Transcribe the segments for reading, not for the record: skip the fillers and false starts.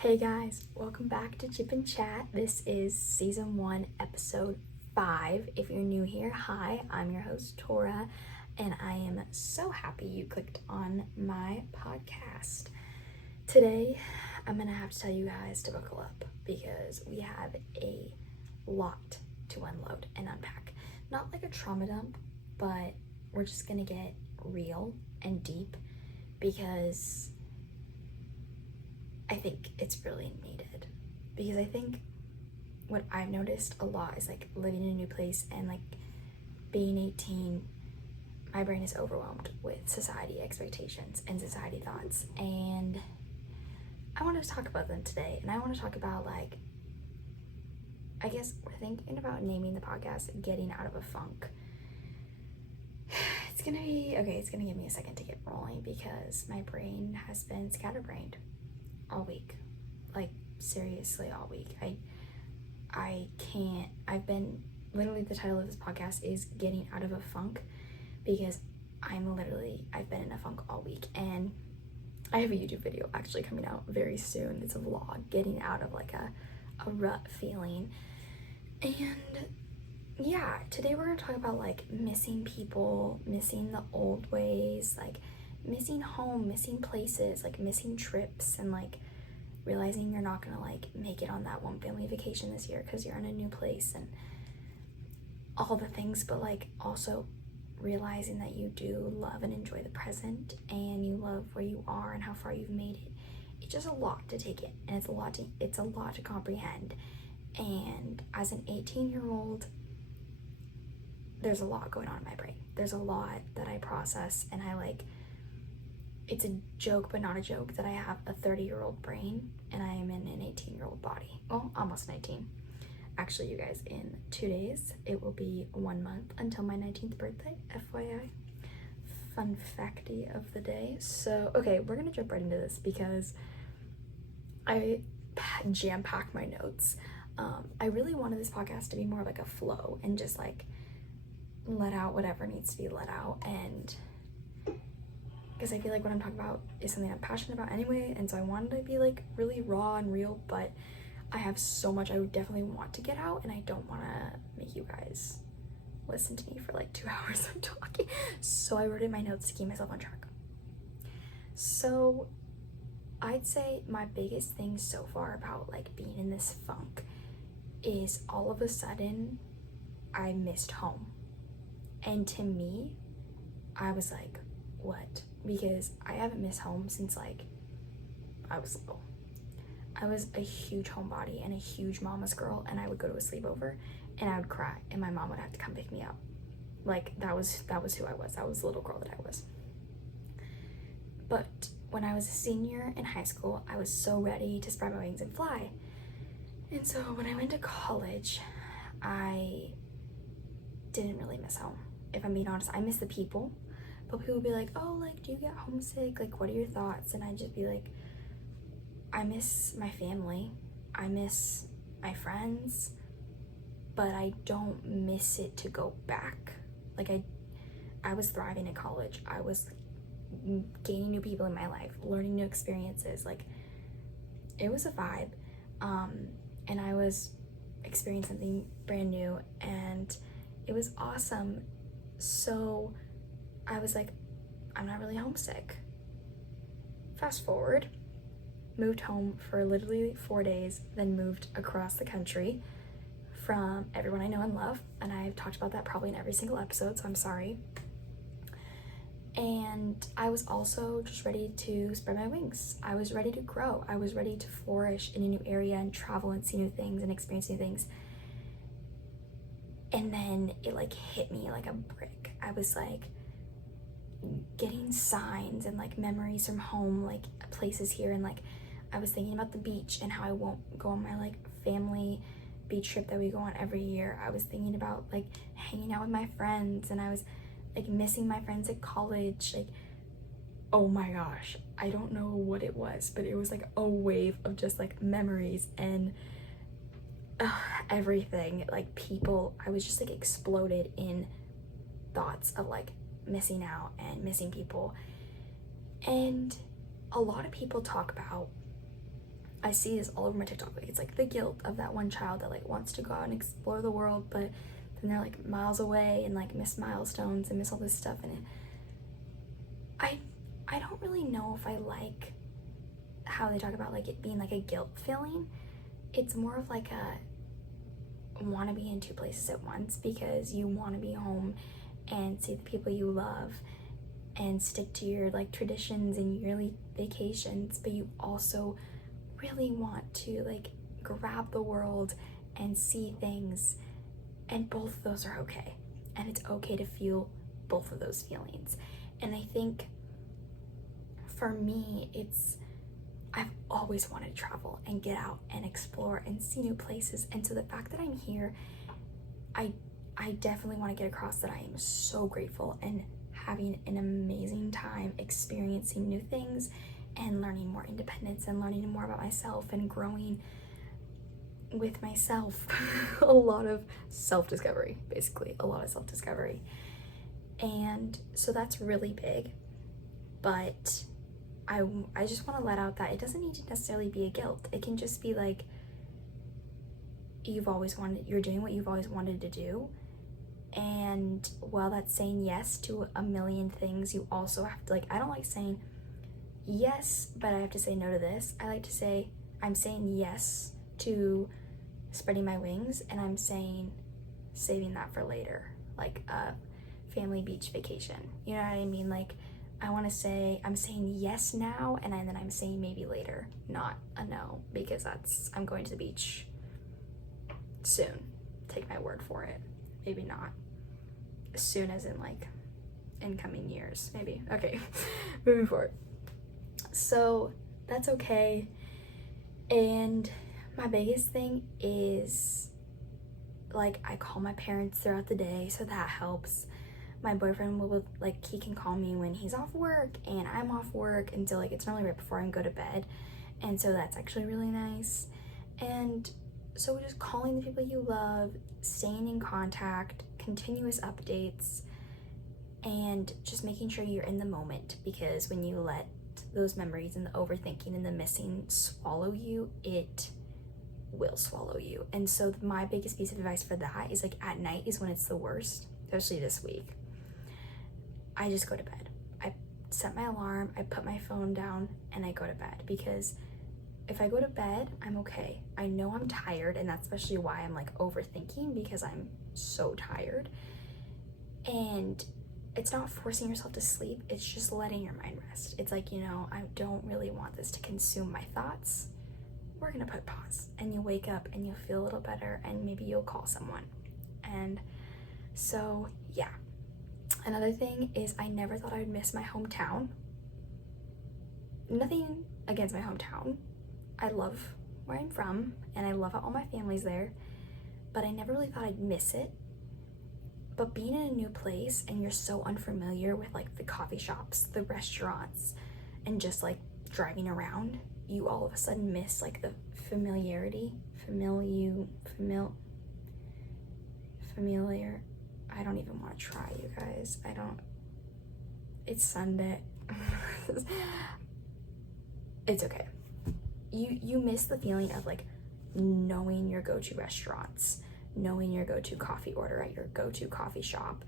Hey guys, welcome back to Chip and Chat. This is season 1, episode 5. If you're new here, hi, I'm your host Tora, and I am so happy you clicked on my podcast. Today, I'm gonna have to tell you guys to buckle up because we have a lot to unload and unpack. Not like a trauma dump, but we're just gonna get real and deep because I think it's really needed. Because I think what I've noticed a lot is like living in a new place and like being 18, my brain is overwhelmed with society expectations and society thoughts, and I want to talk about them today. And I want to talk about, like, I guess we're thinking about naming the podcast Getting Out of a Funk. It's gonna give me a second to get rolling because my brain has been scatterbrained all week. Like, seriously, all week. Literally the title of this podcast is Getting Out of a Funk because I've been in a funk all week, and I have a YouTube video actually coming out very soon. It's a vlog getting out of like a rut feeling. And yeah, today we're gonna talk about like missing people, missing the old ways, like missing home, missing places, like missing trips, and like realizing you're not gonna like make it on that one family vacation this year because you're in a new place and all the things, but like also realizing that you do love and enjoy the present and you love where you are and how far you've made it. It's just a lot to take in, and it's a lot to comprehend. And as an 18-year-old, there's a lot going on in my brain. There's a lot that I process, and it's a joke but not a joke that I have a 30-year-old brain and I am in an 18-year-old body. Well, almost 19. Actually, you guys, in 2 days, it will be 1 month until my 19th birthday, FYI. Fun facty of the day. So, okay, we're gonna jump right into this because I jam-packed my notes. I really wanted this podcast to be more like a flow and just like let out whatever needs to be let out, and because I feel like what I'm talking about is something I'm passionate about anyway, and so I wanted to be like really raw and real, but I have so much I would definitely want to get out, and I don't want to make you guys listen to me for like 2 hours of talking. So I wrote in my notes to keep myself on track. So I'd say my biggest thing so far about like being in this funk is all of a sudden I missed home. And to me, I was like, what? Because I haven't missed home since like I was little. I was a huge homebody and a huge mama's girl, and I would go to a sleepover and I would cry and my mom would have to come pick me up. Like that was who I was. That was the little girl that I was. But when I was a senior in high school, I was so ready to spread my wings and fly. And so when I went to college, I didn't really miss home. If I'm being honest, I miss the people. But people would be like, oh, like, do you get homesick? Like, what are your thoughts? And I'd just be like, I miss my family. I miss my friends. But I don't miss it to go back. Like, I was thriving in college. I was gaining new people in my life, learning new experiences. Like, it was a vibe. And I was experiencing something brand new, and it was awesome. So I was like, I'm not really homesick. Fast forward, moved home for literally 4 days, then moved across the country from everyone I know and love. And I've talked about that probably in every single episode, so I'm sorry. And I was also just ready to spread my wings. I was ready to grow. I was ready to flourish in a new area and travel and see new things and experience new things. And then it like hit me like a brick. I was like getting signs and like memories from home, like places here, and like I was thinking about the beach and how I won't go on my like family beach trip that we go on every year. I was thinking about like hanging out with my friends, and I was like missing my friends at college. Like, oh my gosh, I don't know what it was, but it was like a wave of just like memories and everything. Like people, I was just like exploded in thoughts of like missing out and missing people. And a lot of people talk about I see this all over my TikTok. Like, it's like the guilt of that one child that like wants to go out and explore the world, but then they're like miles away and like miss milestones and miss all this stuff. And I don't really know if I like how they talk about like it being like a guilt feeling. It's more of like a want to be in two places at once, because you want to be home and see the people you love and stick to your like traditions and yearly vacations, but you also really want to like grab the world and see things, and both of those are okay, and it's okay to feel both of those feelings. And I think for me, I've always wanted to travel and get out and explore and see new places, and so the fact that I'm here, I definitely want to get across that I am so grateful and having an amazing time experiencing new things and learning more independence and learning more about myself and growing with myself. A lot of self-discovery, basically a lot of self-discovery. And so that's really big, but I just want to let out that it doesn't need to necessarily be a guilt. It can just be like you're doing what you've always wanted to do, and while that's saying yes to a million things, you also have to, like, I don't like saying yes but I have to say no to this. I like to say I'm saying yes to spreading my wings, and I'm saying saving that for later, like a family beach vacation, you know what I mean? Like, I want to say I'm saying yes now, and then I'm saying maybe later, not a no, because I'm going to the beach soon. Take my word for it. Maybe not soon as in like in coming years, maybe. Okay, moving forward. So that's okay. And my biggest thing is like I call my parents throughout the day, so that helps. My boyfriend will, like, he can call me when he's off work and I'm off work, and so like it's normally right before I go to bed, and so that's actually really nice. And so just calling the people you love, staying in contact, continuous updates, and just making sure you're in the moment, because when you let those memories and the overthinking and the missing swallow you, it will swallow you. And so my biggest piece of advice for that is like at night is when it's the worst, especially this week. I just go to bed. I set my alarm, I put my phone down, and I go to bed, because if I go to bed, I'm okay. I know I'm tired, and that's especially why I'm like overthinking, because I'm so tired. And it's not forcing yourself to sleep, it's just letting your mind rest. It's like, you know, I don't really want this to consume my thoughts. We're gonna put pause, and you wake up and you'll feel a little better, and maybe you'll call someone. And so, yeah. Another thing is I never thought I would miss my hometown. Nothing against my hometown. I love where I'm from, and I love how all my family's there, but I never really thought I'd miss it. But being in a new place and you're so unfamiliar with like the coffee shops, the restaurants, and just like driving around, you all of a sudden miss like the familiarity, familiar. I don't even want to try, you guys. It's Sunday. It's okay. You miss the feeling of like knowing your go-to restaurants, knowing your go-to coffee order at your go-to coffee shop,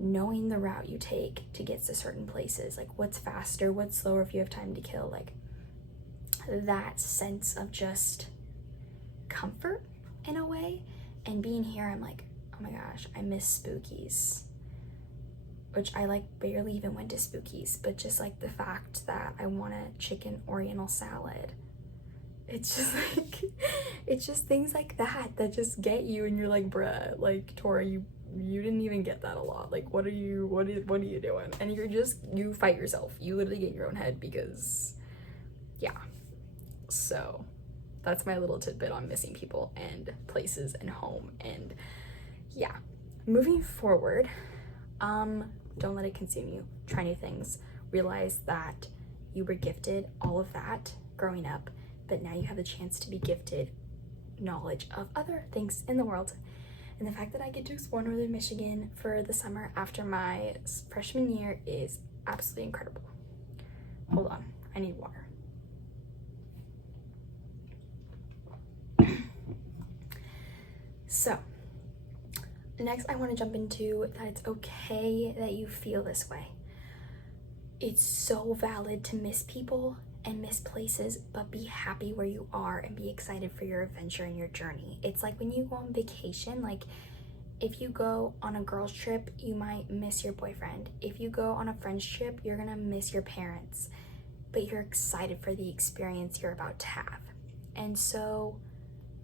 knowing the route you take to get to certain places, like what's faster, what's slower if you have time to kill, like that sense of just comfort in a way. And being here, I'm like, oh my gosh, I miss Spookies, which I like barely even went to Spookies, but just like the fact that I want a chicken oriental salad, it's just like, it's just things like that just get you, and you're like, bruh, like Tora, you didn't even get that a lot. Like, what are you doing? And you fight yourself. You literally get in your own head, because yeah. So that's my little tidbit on missing people and places and home. And yeah, moving forward, don't let it consume you. Try new things. Realize that you were gifted all of that growing up, but now you have the chance to be gifted knowledge of other things in the world. And the fact that I get to explore Northern Michigan for the summer after my freshman year is absolutely incredible. Hold on, I need water. So, next I want to jump into that it's okay that you feel this way. It's so valid to miss people and miss places, but be happy where you are and be excited for your adventure and your journey. It's like when you go on vacation, like if you go on a girls trip, you might miss your boyfriend. If you go on a friends trip, you're gonna miss your parents, but you're excited for the experience you're about to have. And so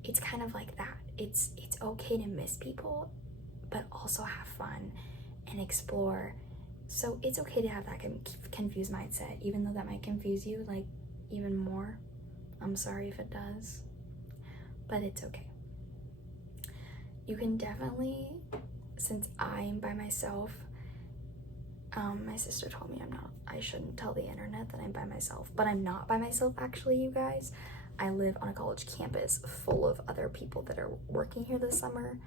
it's kind of like that. It's okay to miss people, but also have fun and explore. So it's okay to have that confused mindset, even though that might confuse you like even more. I'm sorry if it does, but it's okay. You can definitely, since I'm by myself, my sister told me I shouldn't tell the internet that I'm by myself, but I'm not by myself actually, you guys. I live on a college campus full of other people that are working here this summer,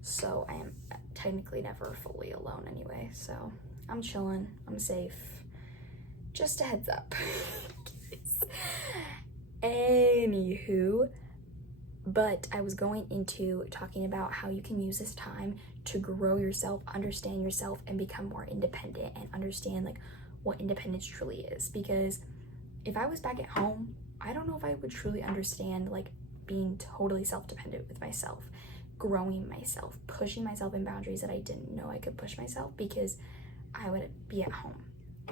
so I am technically never fully alone anyway, so I'm chilling, I'm safe. Just a heads up. Anywho, but I was going into talking about how you can use this time to grow yourself, understand yourself, and become more independent and understand like what independence truly is. Because if I was back at home, I don't know if I would truly understand like being totally self-dependent with myself, growing myself, pushing myself in boundaries that I didn't know I could push myself, because I would be at home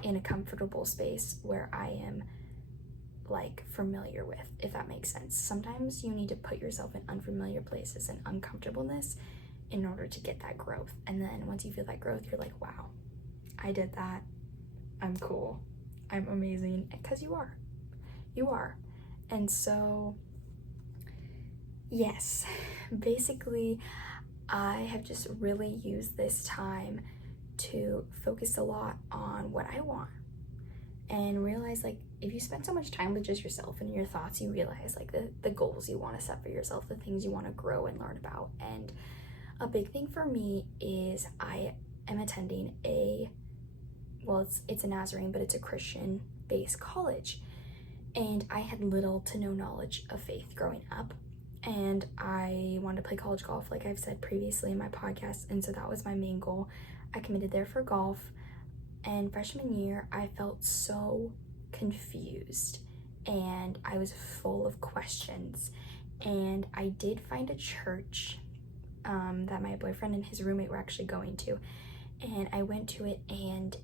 in a comfortable space where I am like familiar with, if that makes sense. Sometimes you need to put yourself in unfamiliar places and uncomfortableness in order to get that growth. And then once you feel that growth, you're like, wow, I did that. I'm cool. I'm amazing. Because you are. You are. And so, yes, basically, I have just really used this time to focus a lot on what I want and realize like if you spend so much time with just yourself and your thoughts, you realize like the goals you want to set for yourself, the things you want to grow and learn about. And a big thing for me is I am attending it's a Nazarene, but it's a Christian based college, and I had little to no knowledge of faith growing up, and I wanted to play college golf like I've said previously in my podcast, and so that was my main goal. I committed there for golf, and freshman year I felt so confused and I was full of questions, and I did find a church that my boyfriend and his roommate were actually going to, and I went to it and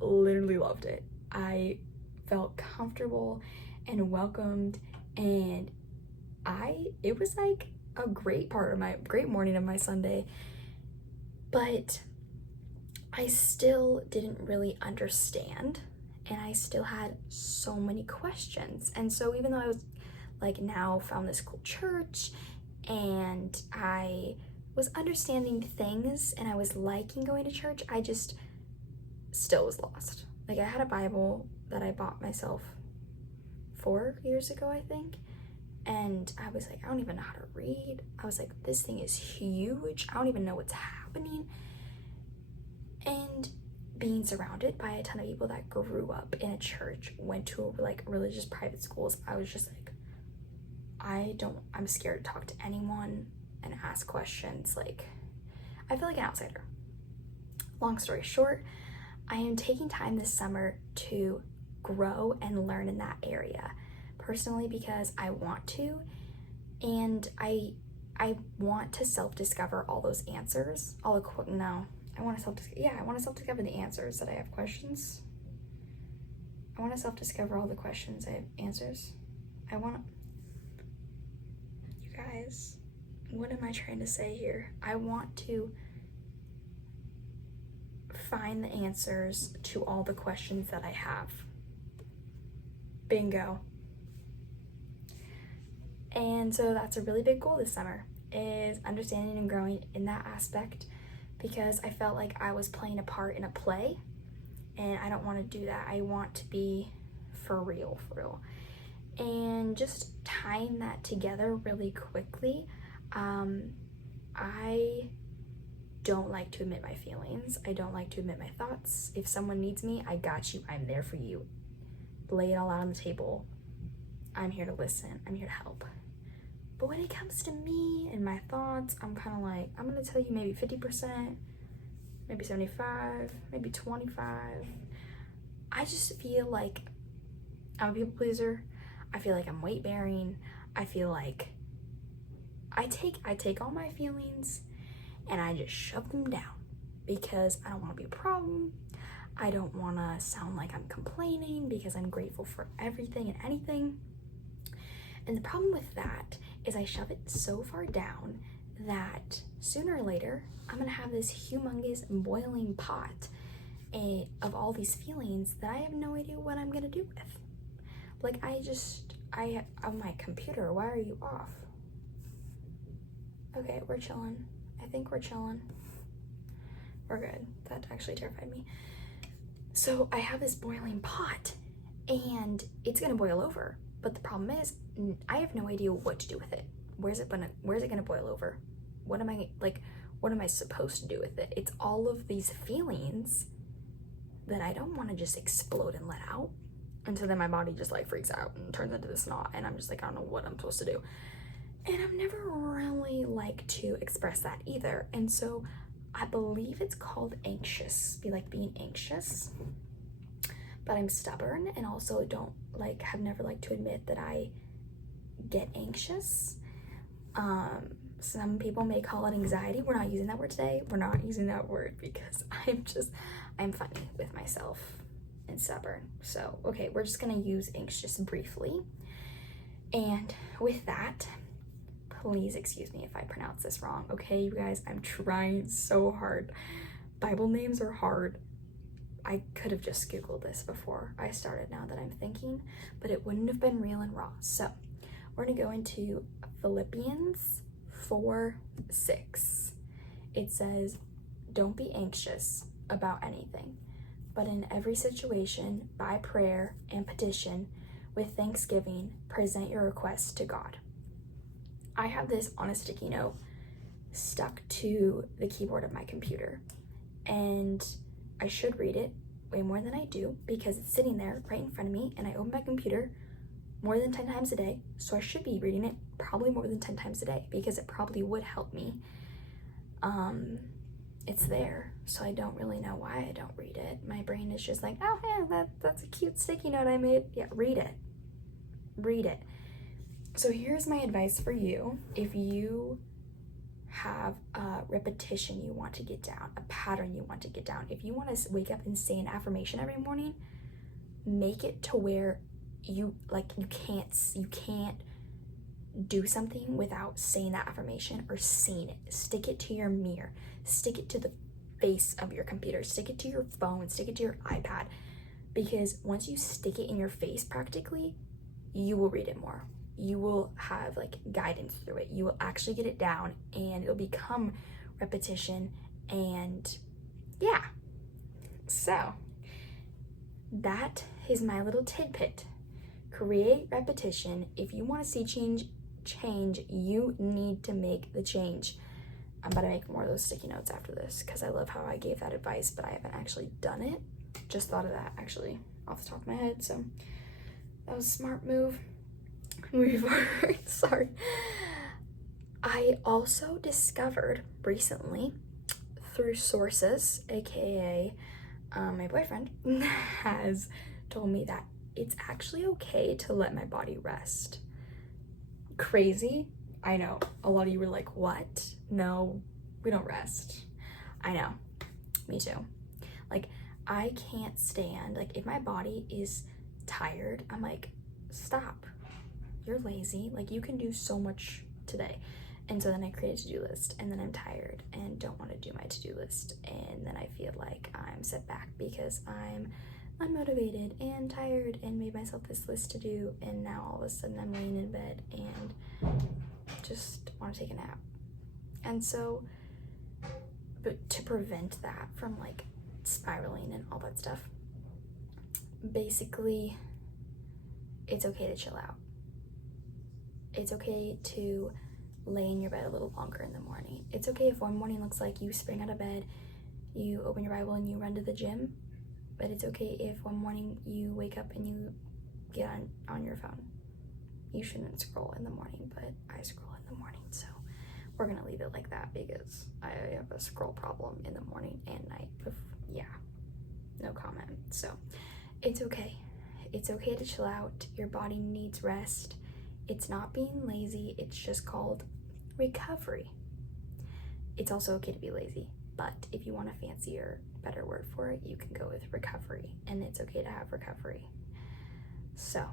literally loved it. I felt comfortable and welcomed, and it was like a great morning of my Sunday, but I still didn't really understand, and I still had so many questions. And so even though I was like now found this cool church and I was understanding things and I was liking going to church, I just still was lost. Like I had a Bible that I bought myself 4 years ago, I think, and I was like, I don't even know how to read. I was like, this thing is huge. I don't even know what's happening. And being surrounded by a ton of people that grew up in a church, went to like religious private schools, I was just like, I'm scared to talk to anyone and ask questions. Like, I feel like an outsider. Long story short, I am taking time this summer to grow and learn in that area personally because I want to, and I want to self-discover all those answers. I want to self-discover the answers that I have questions. I want to self-discover all the questions I have answers. You guys, what am I trying to say here? I want to find the answers to all the questions that I have. Bingo. And so that's a really big goal this summer, is understanding and growing in that aspect, because I felt like I was playing a part in a play, and I don't want to do that. I want to be for real. And just tying that together really quickly, I don't like to admit my feelings. I don't like to admit my thoughts. If someone needs me, I got you. I'm there for you. Lay it all out on the table. I'm here to listen. I'm here to help. But when it comes to me and my thoughts, I'm kind of like, I'm gonna tell you maybe 50%, maybe 75, maybe 25. I just feel like I'm a people pleaser. I feel like I'm weight bearing. I feel like I take all my feelings and I just shove them down because I don't want to be a problem. I don't want to sound like I'm complaining because I'm grateful for everything and anything. And the problem with that is I shove it so far down that sooner or later I'm gonna have this humongous boiling pot of all these feelings that I have no idea what I'm gonna do with. Like on my computer, why are you off? Okay, we're chilling. I think we're chilling. We're good. That actually terrified me. So I have this boiling pot and it's gonna boil over. But the problem is I have no idea what to do with it. Where's it gonna boil over? What am I supposed to do with it? It's all of these feelings that I don't want to just explode and let out. And so then my body just like freaks out and turns into this knot and I'm just like, I don't know what I'm supposed to do. And I've never really liked to express that either. And so I believe it's called anxious, being anxious. But I'm stubborn and also have never liked to admit that I get anxious. Some people may call it anxiety. We're not using that word today. We're not using that word because I'm funny with myself and stubborn. So, okay, we're just gonna use anxious briefly. And with that, please excuse me if I pronounce this wrong, okay, you guys? I'm trying so hard. Bible names are hard. I could have just Googled this before I started now that I'm thinking, but it wouldn't have been real and raw. So we're gonna go into Philippians 4:6. It says, don't be anxious about anything, but in every situation, by prayer and petition, with thanksgiving, present your requests to God. I have this on a sticky note stuck to the keyboard of my computer, and I should read it way more than I do because it's sitting there right in front of me and I open my computer more than 10 times a day, so I should be reading it probably more than 10 times a day because it probably would help me. It's there, so I don't really know why I don't read it. My brain is just like, oh yeah, that's a cute sticky note I made. Yeah, read it. So here's my advice for you. If you have a repetition you want to get down, a pattern you want to get down, if you want to wake up and say an affirmation every morning, make it to where you can't do something without saying that affirmation or seeing it. Stick it to your mirror, stick it to the face of your computer, stick it to your phone, stick it to your iPad, because once you stick it in your face practically, you will read it more. You will have guidance through it. You will actually get it down and it'll become repetition. And yeah, so that is my little tidbit. Create repetition. If you want to see change, you need to make the change. I'm about to make more of those sticky notes after this because I love how I gave that advice, but I haven't actually done it. Just thought of that actually off the top of my head, so that was a smart move. Moving forward, sorry. I also discovered recently through sources, aka my boyfriend, has told me that it's actually okay to let my body rest. Crazy? I know. A lot of you were like, what? No, we don't rest. I know. Me too. I can't stand, if my body is tired, I'm like, stop. You're lazy. You can do so much today. And so then I create a to-do list, and then I'm tired and don't want to do my to-do list. And then I feel like I'm set back because I'm unmotivated and tired and made myself this list to do, and now all of a sudden I'm laying in bed and just want to take a nap. And so, but to prevent that from spiraling and all that stuff, basically it's okay to chill out. It's okay to lay in your bed a little longer in the morning. It's okay if one morning looks like you spring out of bed, you open your Bible and you run to the gym, but it's okay if one morning you wake up and you get on your phone. you shouldn't scroll in the morning, but I scroll in the morning, so we're gonna leave it like that because I have a scroll problem in the morning and night. Yeah, no comment. So it's okay. It's okay to chill out. Your body needs rest. It's not being lazy, it's just called recovery. It's also okay to be lazy, but if you want a fancier, better word for it, you can go with recovery, and it's okay to have recovery. So,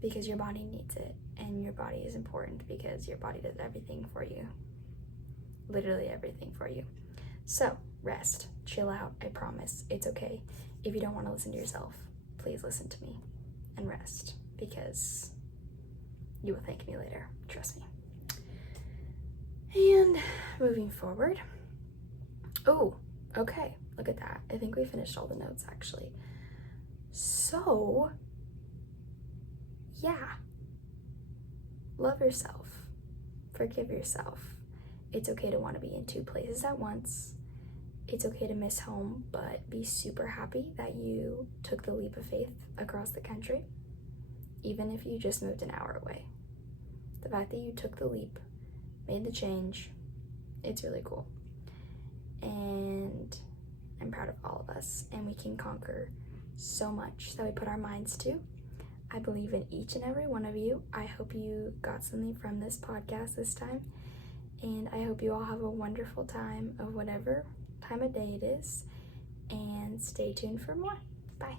because your body needs it, and your body is important because your body does everything for you. Literally everything for you. So, rest, chill out, I promise. It's okay. If you don't want to listen to yourself, please listen to me and rest, because you will thank me later, trust me. And moving forward. Oh, okay, look at that. I think we finished all the notes actually. So, yeah. Love yourself. Forgive yourself. It's okay to want to be in 2 places at once. It's okay to miss home, but be super happy that you took the leap of faith across the country, even if you just moved an hour away. The fact that you took the leap, made the change, it's really cool. And I'm proud of all of us, and we can conquer so much that we put our minds to. I believe in each and every one of you. I hope you got something from this podcast this time, and I hope you all have a wonderful time of whatever time of day it is, and stay tuned for more. Bye.